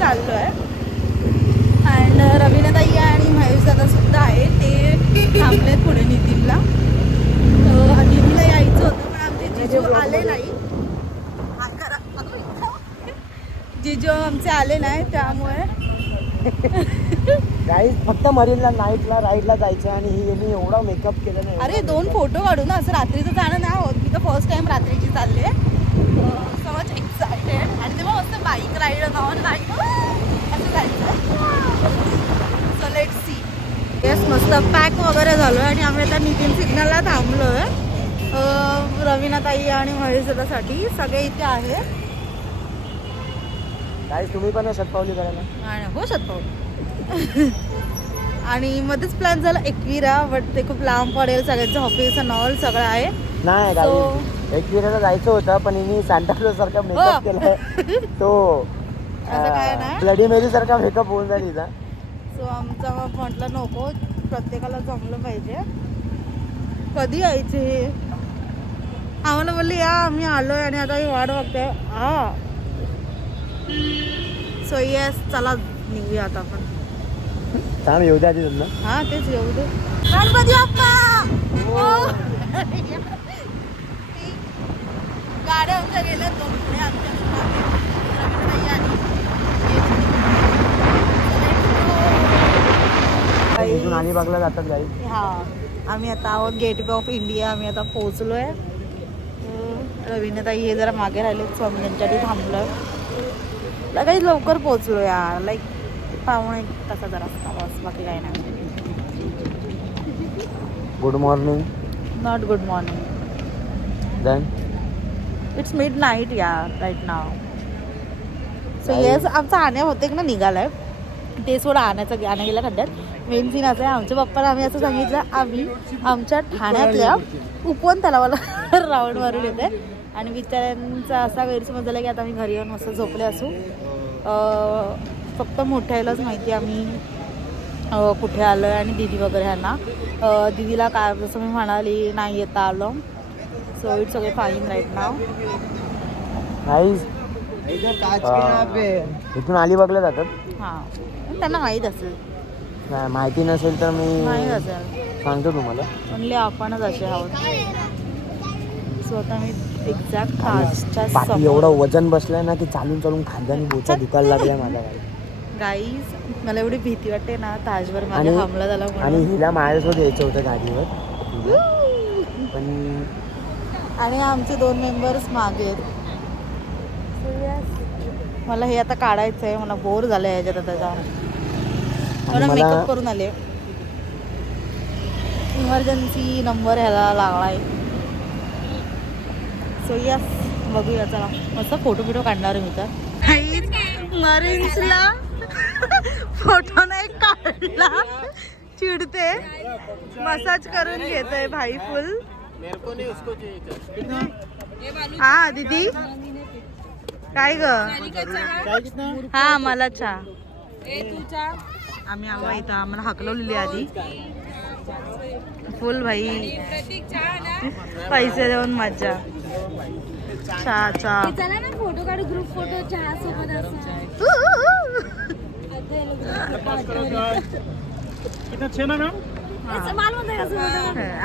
चाललो आहे. अँड रवीनाताई आणि महेश दादा सुद्धा आहे, ते थांबलेत पुढे नितीनला. नितीनला यायचं होतं पण आमचे जिजू आले नाही. जिजू आमचे आले नाही त्यामुळे गाईज फक्त मरीनला नाईटला राईडला जायचं आणि हिने एवढा मेकअप केलं नाही. अरे 2 फोटो काढू ना, असं रात्रीचं जाणं नाही होत. मी तर फर्स्ट टाइम रात्रीची चालले, सो मच एक्सायटेड. आणि तेव्हा मस्त बाईक राईड जाऊन गाडी असं जायचं. So let's see. येस, मस्त पॅक वगैरे झालो आहे आणि आम्ही आता नितीन सिग्नलला थांबलो आहे. रवीनाताई आणि महेश दादासाठी सगळे इथे आहेत. गाईज तुम्ही पण शतपावली करायला. हो, शतपावली. आणि मध्येच प्लॅन झाला एकविरा, बट ते खूप लांब पडेल, सगळ्यांचं ऑफिस अँड ऑल सगळं आहे. नाही गाईज एकविराला जायचं होतं पण हिने सांताक्लॉज सारखा मेकअप केलाय. तो असं काय नाही, ब्लडी मेरी सारखा मेकअप होऊन जाईल हिचा. सो आमचं म्हटलं नको, प्रत्येकाला जमलं पाहिजे. कधी यायचे हे आम्हाला बोलले या, आम्ही आलोय आणि आता ही वाट बघते. हा, सो येस, चला निघूया आता आपण. थांब येऊ द्या आधी तुला. हा, तेच येऊ दे. गणपती बाप्पा. गाड्या आमच्या गेल्या 2 पुढे आमच्या इथून अलिबागला जातात गाई. हा, आम्ही आता आहोत गेट वे ऑफ इंडिया. आम्ही आता पोहोचलोय. रवीनाताई हे जरा मागे राहिले, सो आम्ही त्यांच्यासाठी थांबलोय. काही लवकर पोहोचलो यार, लाईक 1.5 तासाचा रस्ता बस, बाकी काही नाही. Good morning. Not good morning, then it's midnight यार राईट नाव. सो येस, आमचा आण्या होते ना निघालाय, ते सोडा आण्या गेला खड्ड्यात. मेन सीन असं आहे, आमच्या पप्पाला आम्ही असं सांगितलं, आम्ही आमच्या ठाण्यातल्या उपवन तलावाला राऊंड मारून येते. आणि बिचाऱ्यांचा असा गैरसमज झाला की आता आम्ही घरी येऊन मस्त झोपले असू. फक्त मोठ्यालाच माहिती आम्ही कुठे आलो आहे. आणि दिदी वगैरे ह्यांना, दिदीला काय जसं मी म्हणाली नाही येता आलो. So it's okay, fine right now. इथून अलिबागला जातात. हां, त्यांना माहीत असेल. नाही माहिती नसेल तर मी माहीत असेल, सांगतो तुम्हाला. म्हणले आपणच असे आहोत. सो आता मी एक्झॅक्ट ताजच्या बाकी एवढं वजन बसलंय ना की चालून चालून खांद्याने बोचा दुखायला लागलाय माझा. गाईज, मला एवढी भीती वाटते ना ताजवर माझ्या हमला झाला. आणि हिला माझ्यासोबत यायचं होतं गाडीवर पण, आणि आमचे 2 मेंबर्स मागे आहेत. मला हे आता काढायचं आहे, मला बोर झालं आहे ह्याच्यात. आता जाऊन मला मेकअप करून आले. इमर्जन्सी नंबर ह्याला लागला आहे. सो यस, बघूया चला. मस्त फोटो काढणार आहे मी तर. मरीन्सला फोटो नाही काढला, चिडते. मसाज करून घेतोय भाई फुल. हा दीदी, काय ग? हा, मला चहा. आम्ही आवा इथं, आम्हाला हकलवलेली आधी फुल भाई, पैसे देऊन मज्जा. चहा फोटो काढू, ग्रुप फोटो चहा सोबत.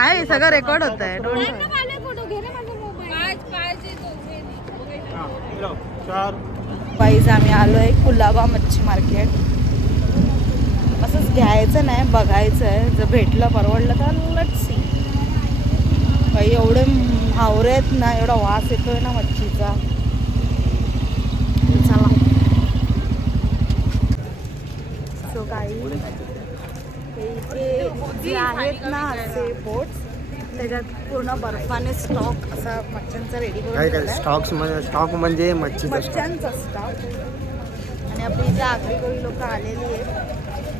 आहे, सगळं रेकॉर्ड होत आहे. आम्ही आलोय कुलाबा मच्छी मार्केट. असंच घ्यायचं नाही, बघायचं आहे. जर भेटलं परवडलं तर लेट्स सी. बाई एवढे हावरे आहेत ना, एवढा वास येतोय ना मच्छीचा. चला. सो काही जे आहेत ना असे बोट्स, त्याच्यात पूर्ण बर्फाने स्टॉक असा मच्छ्यांचा रेडी करून स्टॉक म्हणजे मच्छ्यांचा स्टॉक. आणि आपली जे आगरी लोक आलेली आहेत,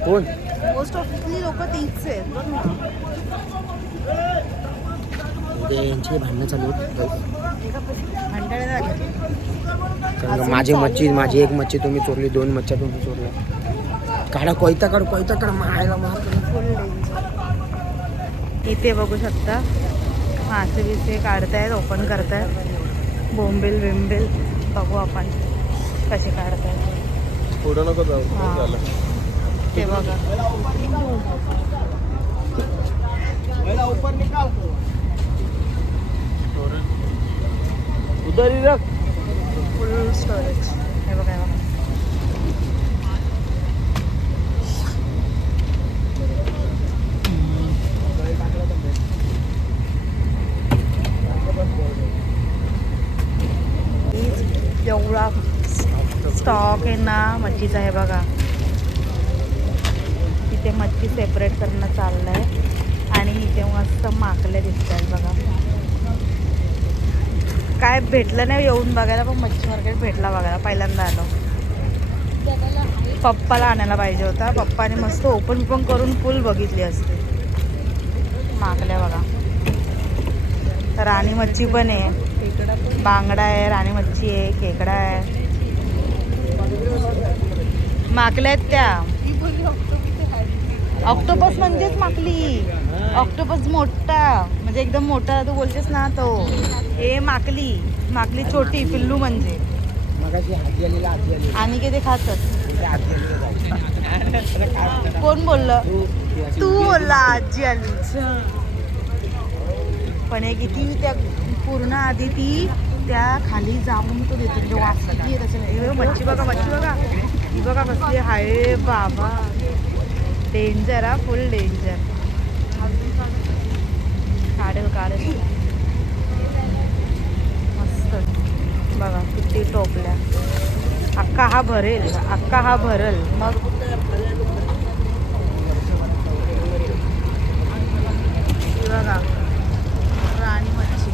कोण मोस्ट ऑफली लोक तीच आहेत बघ ना. यांची भांडणं चालू आहेत. भांडणे झाली. माझी मच्छी, माझी एक मच्छी तुम्ही चोरली, 2 मच्छ्या तुम्ही चोरल्या. काढा कोयता काढ मारायला फुल इथे बघू शकता मासे बिसे काढतायत, ओपन करतायत. बोंबेल बिंबेल बघू आपण कसे काढतायत. पुढं नको जाऊ हा. झालं ते बघा उधर ही रख फुल स्टोरेज. हे बघा हे बघा. एवढा स्टॉक आहे ना मच्छीचा. हे बघा इथे मच्छी सेपरेट करणं चाललंय आणि इथे मस्त माकले दिसत आहेत बघा. काय भेटलं नाही येऊन बघायला, पण मच्छी मार्केट भेटला बघायला. पहिल्यांदा आलो. पप्पाला आणायला पाहिजे होता. पप्पाने मस्त ओपन करून फुल बघितली असते. माकल्या बघा. राणी मच्छी पण आहे, बांगडा आहे, राणी मच्छी आहे, खेकडा आहे, माकल्या आहेत त्या. ऑक्टोपस म्हणजेच माकली. ऑक्टोपस मोठा म्हणजे एकदम मोठा तू बोलतेस ना तो. हे माकली. माकली छोटी पिल्लू म्हणजे. आणि ते खातात. कोण बोललं? तू बोलला आजी आली. पण हे किती त्या पूर्ण आधी ती त्या खाली जाऊन तो देतो म्हणजे वास किती येत असेल. हे मच्छी बघा मच्छी बघा. ही बघा कसली हाय बाबा. डेंजर हा फुल डेंजर. काढेल काढेल मस्त बघा किती टोपल्या. अक्का हा भरेल, अक्का हा भरल मग. बघा राणी मच्छी,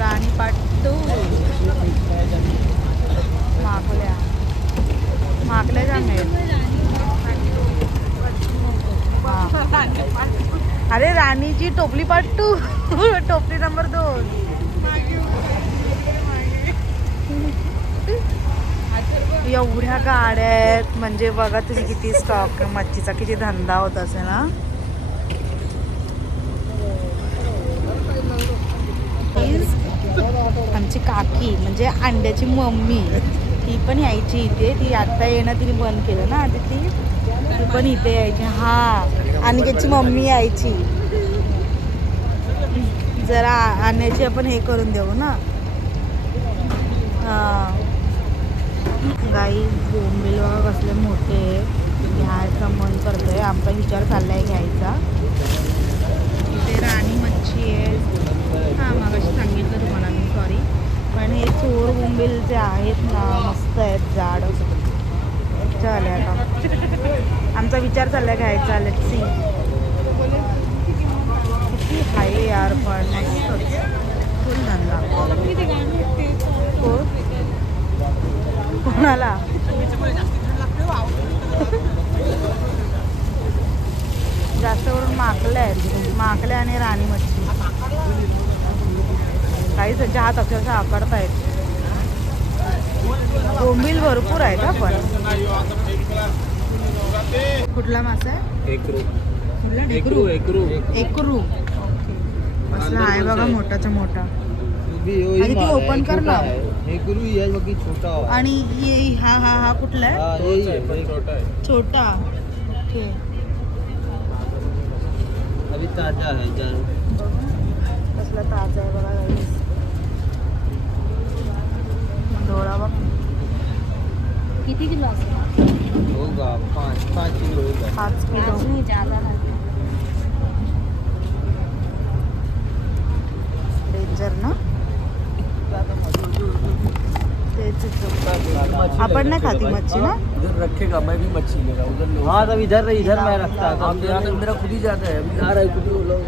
राणी पाट्टू, माकल्या. माकल्या जाणार. अरे राणीची टोपली पाट्टू. टोपली नंबर 2. एवढ्या गाड्या आहेत म्हणजे बघा तुम्ही किती स्टॉक मच्छीचा किती धंदा होत असेल ना. आमची काकी म्हणजे अंड्याची मम्मी ती पण यायची इथे. ती आता येणं तिने बंद केलं ना. आधी ती पण इथे यायची. हा अनिकेतची मम्मी यायची. जरा आणण्याची आपण हे करून देऊ ना. हां गाई बोंबील बघा कसले मोठे. घ्यायचा मन करतोय. आमचा विचार चाललाय घ्यायचा. इथे राणी मच्छी आहे. हां मगाशी सांगितलं तुम्हाला मी सॉरी. पण हे चोर बोंबील जे आहेत ना मस्त आहेत जाड. चालेल आता आमचा विचार चाललाय घ्यायचा. लेट्स सी किती हाय यार. पण मस्त फुल धंदा. कोणाला जास्त करून माकल्या आहेत. माकल्या आणि राणी मच्छी. काही त्यांच्या हात अक्षरशः आकडतायत. बोंबील भरपूर आहेत का पण. कुठला मासा आहे? एकरू कुठला? एकरू एकरू एकरू. असला आहे बघा मोठाचा मोठा. आणि ती ओपन कर ना. एकरू आहे बघ छोटा. आणि ये हा हा हा कुठला आहे? छोटा आहे. छोटा. ओके अभी ताजा है जान. कसला ताजा आहे बघा गाईस. डोळा बघ किती किलो असेल? होगा 5 किलो होगा. 5 किलो. अजून ज्यादा लागेल. डेंजर ना. आपण नाही खाती मच्छी ना. उधर रखेगा मैं भी मच्छी लेगा उधर. हाँ तब इधर मैं रखता हूँ. मेरा खुद ही जाता है. आ रहा है खुद ही लोग.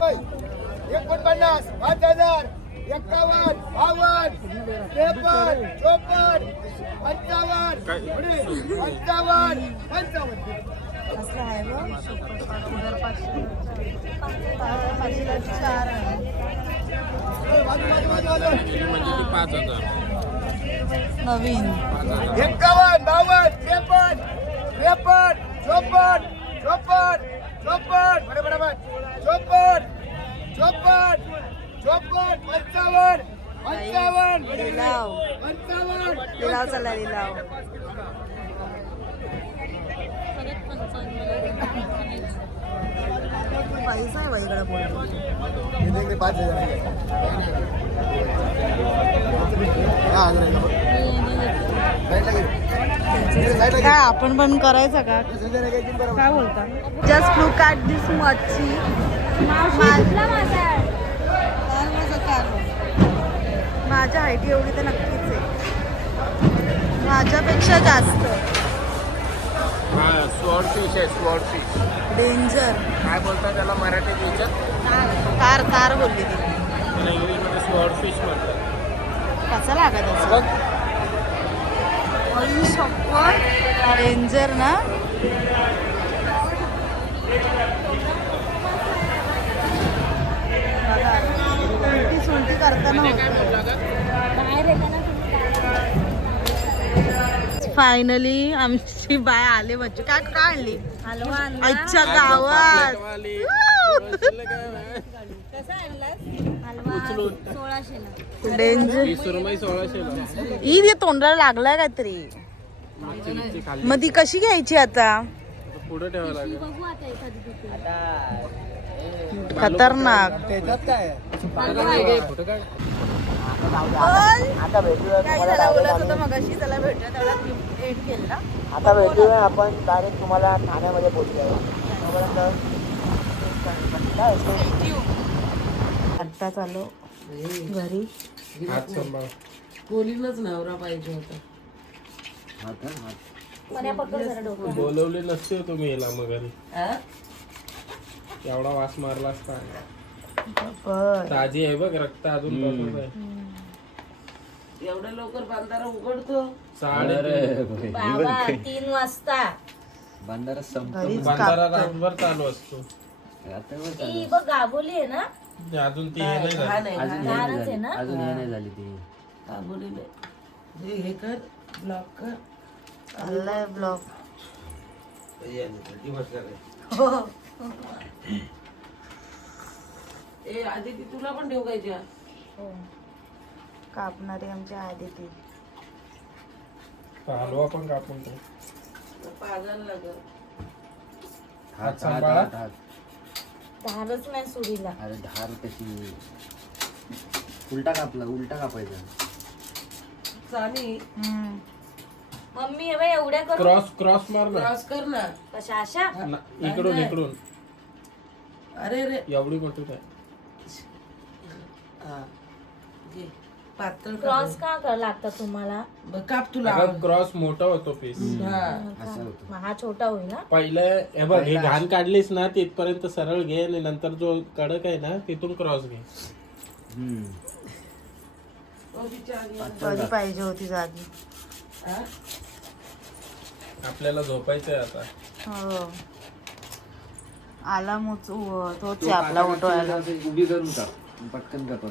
49, 5000, 51, 52, 53, 54, 55, 55, 55. असं आहे बघ. पाचशेला 4 आहे. म्हणजे 5,000 नवीन 51, 52, 53, 53, 54, 54, 54, बरोबर 54, 54, 54, 55, 55, लाव. 55, लिलाव चला लिलाव. पैसा आहे बाईकडे बोल. 5,000 काय आपण पण करायचं का काय बोलता. जस्ट लुक ॲट दिस मच्छी. माझ्या हाईट एवढी तर नक्कीच आहे, माझ्यापेक्षा जास्त. हा स्वॉर्ड फिश आहे, स्वॉर्ड फिश. डेंजर. काय बोलतात त्याला मराठीत विचार? कार कार बोलली ती. त्याला इंग्लिशमध्ये स्वॉर्ड फिश म्हणतात. कसा लागत असं बघ डेंजर ना. ती सुलटी करताना फायनली आमची बाय आले म्हणजे काय काय आणली आजच्या गावात. डेंजर. 20 रुपये 1600 ही तोंडाला लागलाय काहीतरी. मग ती कशी घ्यायची आता. पुढे ठेवावं लागेल. बघू आता एखादी तिथे. खतरनाक. त्याच्यात काय फोटो काढ. आता भेटूया काय त्याला बोलत होतं मगाशी, त्याला भेटलं तेवढा एंड केला. आता भेटूया आपण डायरेक्ट तुम्हाला ठाण्यामध्ये पोहोचूया. आत्ता चालू घरी. हात सांभाळ. कोणीलाच नवरा पाहिजे होता. मन्या पकड जरा डोकं. बोलवले नसते तुम्ही याला मग घरी. एवढा वास मारला असता. ताजी आहे बघ, रक्त अजून बसत आहे. एवढ्या लवकर बांधारा उघडतो. 3:30. बाबा 3 वाजता. घरीच बांधारा रातभर चालू असतो. ती बघ गाबोली आहे ना. अजून ती हे नाही झाली. लहानच आहे ना. हे कर ब्लॉक कर. चाललाय ब्लॉग. ए आधी ती तुला पण ठेव काय ज्या. कापणारी आमची आदिती. हलवा पण कापून ठेव. पाजायला लागल. हात सांभाळा. धारच नाही सुरीला. अरे धार कशी उलटा कापायचा. चाली मम्मी हे बाई एवढ्या करू. क्रॉस मार ना. क्रॉस कर ना. कशा अशा. इकडून अरे रे एवढी मोठी काय. हा घे. पातळ क्रॉस का कर लागतात तुम्हाला. काप तुला. क्रॉस मोठा होतो पीस. मग हा छोटा होईल ना. पहिलं हे बघ, हे घाण काढलीस ना तिथपर्यंत सरळ घे आणि नंतर जो कडक आहे ना तिथून क्रॉस घे. कधी पाहिजे होती जागी. आपल्याला झोपायचंय आता. हो आला मुच तोच आहे आपला उठवायला. उभी करून टाक पटकन कापा.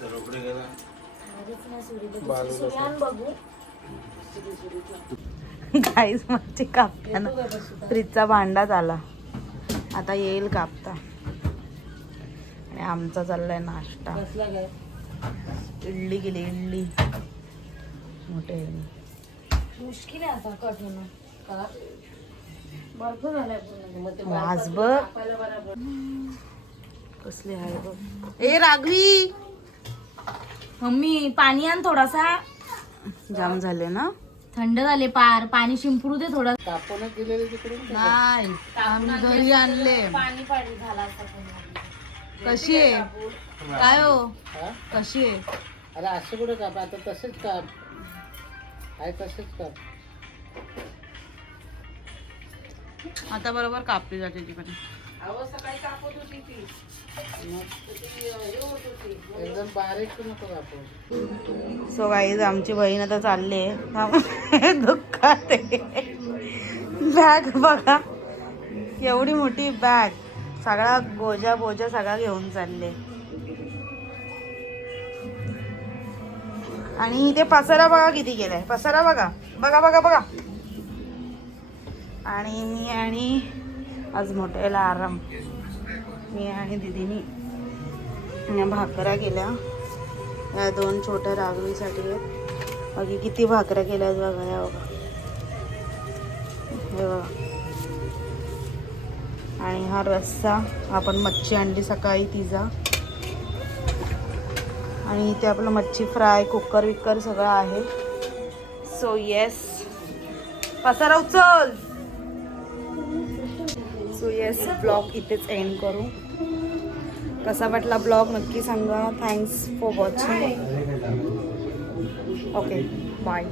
धारच नाही सुरीला. दुसरी सुरी आण बघू. गाईस माझी कापताना फ्रीजचा भांडा झाला. आता येईल कापता. आणि आमचा चाललाय नाश्ता. कसला काय. इडली केली इडली. मोठे मुश्किल आहे आता कट होणं. का बर्फ झालाय पूर्ण. वास बघ कसली आहे बघ. ए राघवी मम्मी पाणी आण थोडासा. जाम झाले ना. थंड झाले पार. पाणी शिंपडू दे थोडं. कापून केलेले तिकडून. नाही आम्ही घरी आणले. पाणी पाणी झाला असता पुन्हा. कशी आहे काय हो कशी आहे. अरे असं कुठे काप. आता तसेच काप. आहे तसेच काप. आता बरोबर कापली जाते तिकडे. सकाळी कापत होती ती. एकदम बारीक नको कापू. सो गाईज आमची बहीण आता चालली आहे दुःखात. बॅग बघा एवढी मोठी बॅग. सगळा बोजा सगळा घेऊन चालले. आणि ते पसारा बघा किती गेलाय. पसारा बघा बघा बघा बघा. आणि मी आणि आज मोठ्याला आराम. मी आणि दिदीनी भाकऱ्या केल्या ह्या 2 छोट्या राघवीसाठी आहेत. बाकी किती भाकऱ्या केल्यात बघा. ह्या बघा, हे बघा. आणि हा रस्सा, आपण मच्छी आणली सकाळी तिचा. आणि इथे आपलं मच्छी फ्राय, कुकर विकर सगळं आहे. सो येस, पसारा उचल. सो येस, ब्लॉग इथेच एंड करू. कसा वाटला ब्लॉग नक्की सांगा. Thanks for watching. Okay, bye.